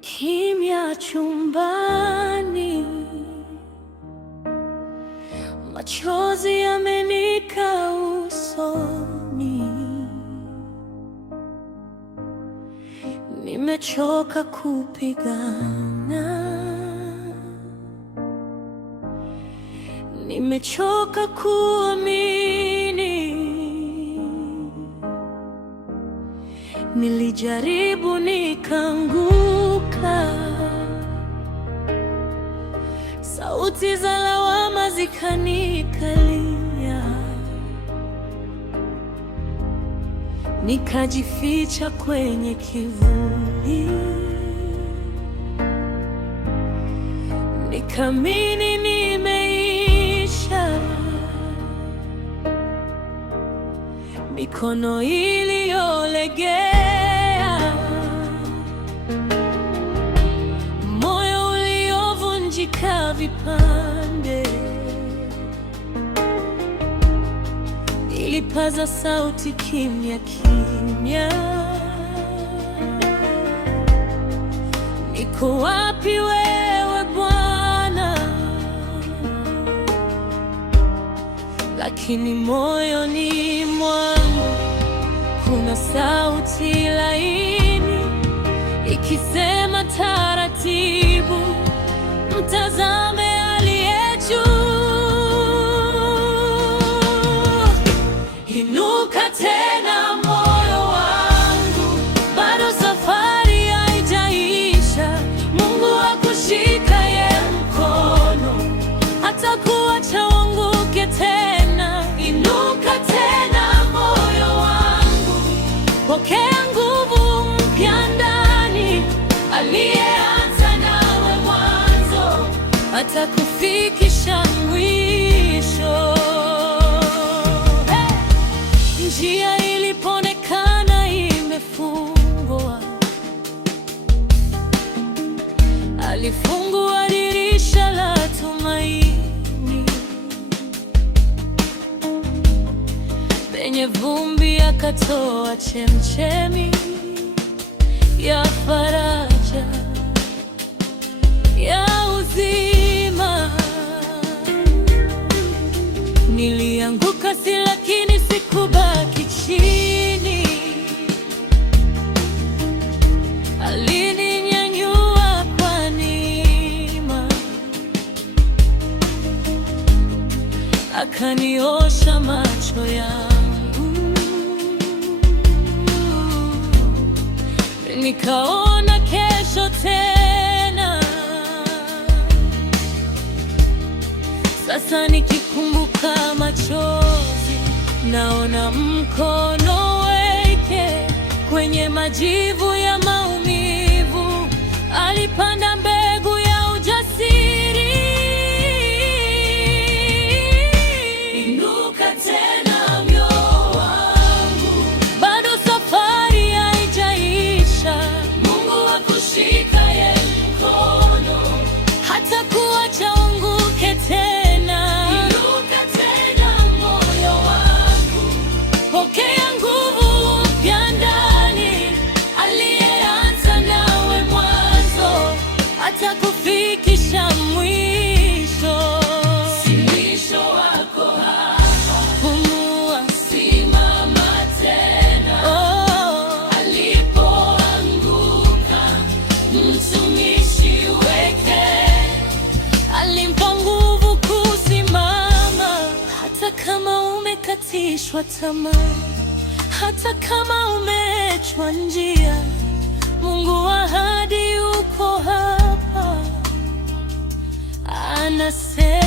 Kimya chumbani, machozi yamenika usoni. Nimechoka kupigana, nimechoka kuamini. Nilijaribu nikaanguka, sauti za lawama zikanikalia. Nikajificha kwenye kivuli, nikaamini nimeisha. Mikono iliyolegea, moyo uliovunjika vipande. Nilipaza sauti kimya kimya, niko wapi wewe Bwana? Lakini moyoni mwangu kuna sauti laini ikisema taratibu, mtazame aliye juu. Inuka tena moyo wangu, bado safari haijaisha. Mungu akushikaye mkono, hatakuacha uanguke tena. Inuka tena moyo wangu, pokea nguvu mpya ndani. Aliyeanza nawe mwanzo, atakufikisha mwisho. Njia ilipoonekana imefungwa, alifungua dirisha la tumaini. Penye vumbi akatoa chemchemi ya faraja, ya uzima. Nilianguka si lakini sikubaki chini. Alininyanyua kwa neema, akaniosha macho yangu, nikaona kesho tena. Sasa nikikumbuka machozi, naona mkono wake kwenye majivu ya maumivu. Alipanda mbegu ya ujasiri. Inuka tena moyo wangu, bado safari haijaisha. Mungu akushikaye mkono, hatakuacha uanguke tena. Pokea nguvu mpya ndani. Aliyeanza nawe mwanzo, atakufikisha mwisho. Si mwisho wako hapa, pumua, simama tena. Alipoanguka mtumishi wake, alimpa nguvu kusimama. Hata kama umekatishwa tamaa, hata kama umeachwa njia, Mungu ahadi yuko hapa, anasema